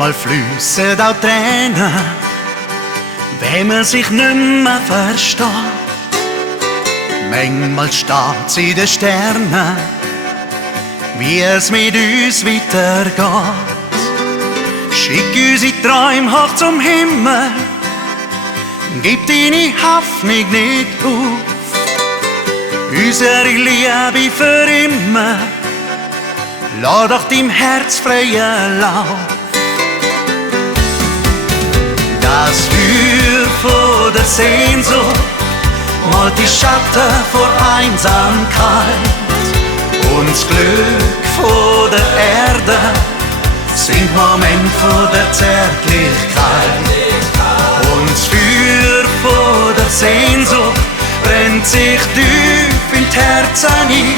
Manchmal fliessen auch Tränen, wenn man sich nicht mehr versteht. Manchmal steht's in den Sternen, wie es mit uns weitergeht. Schick unsere Träume hoch zum Himmel, gib deine Hoffnung nicht auf. Unsere Liebe für immer, lass doch deinem Herz freien Lauf. Das Feuer von der Sehnsucht malt die Schatten vor Einsamkeit, und das Glück von der Erde sind Momente von der Zärtlichkeit. Und das Feuer von der Sehnsucht brennt sich tief in die Herzen ein.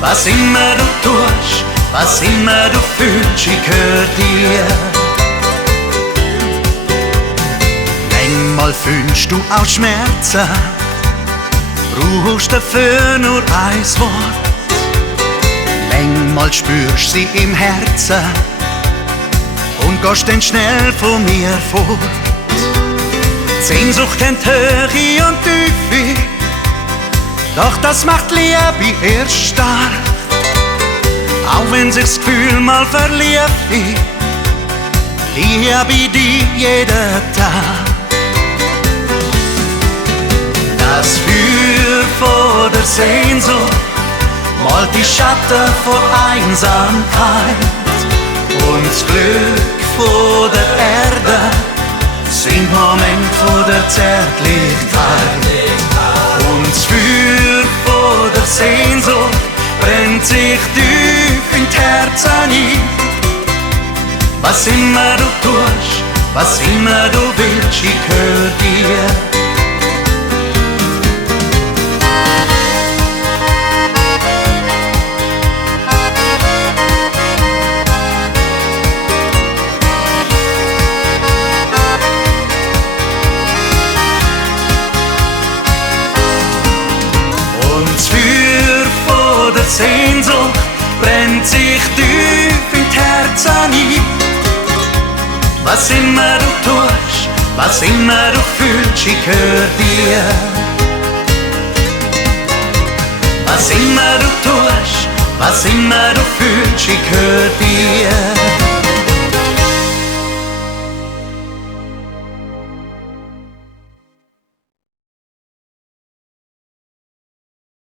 Was immer du tust, was immer du fühlst, ich gehör dir. Manchmal fühlst du auch Schmerzen, brauchst dafür nur ein Wort. Manchmal spürst sie im Herzen und gehst dann schnell von mir fort. Die Sehnsucht kennt Höhe und Tiefe, doch das macht Liebe erst stark. Auch wenn sich das Gefühl mal verliebt wird, liebe dich jeden Tag. Das Feuer von der Sehnsucht malt die Schatten vor Einsamkeit, und das Glück von der Erde sind Momente von der Zärtlichkeit. Und das Feuer von der Sehnsucht brennt sich tief in die Herzen ein. Was immer du tust, was immer du willst, ich gehör dir. Sehnsucht brennt sich tief in die Herzen ein. Was immer du tust, was immer du fühlst, ich gehör dir. Was immer du tust, was immer du fühlst, ich gehör dir.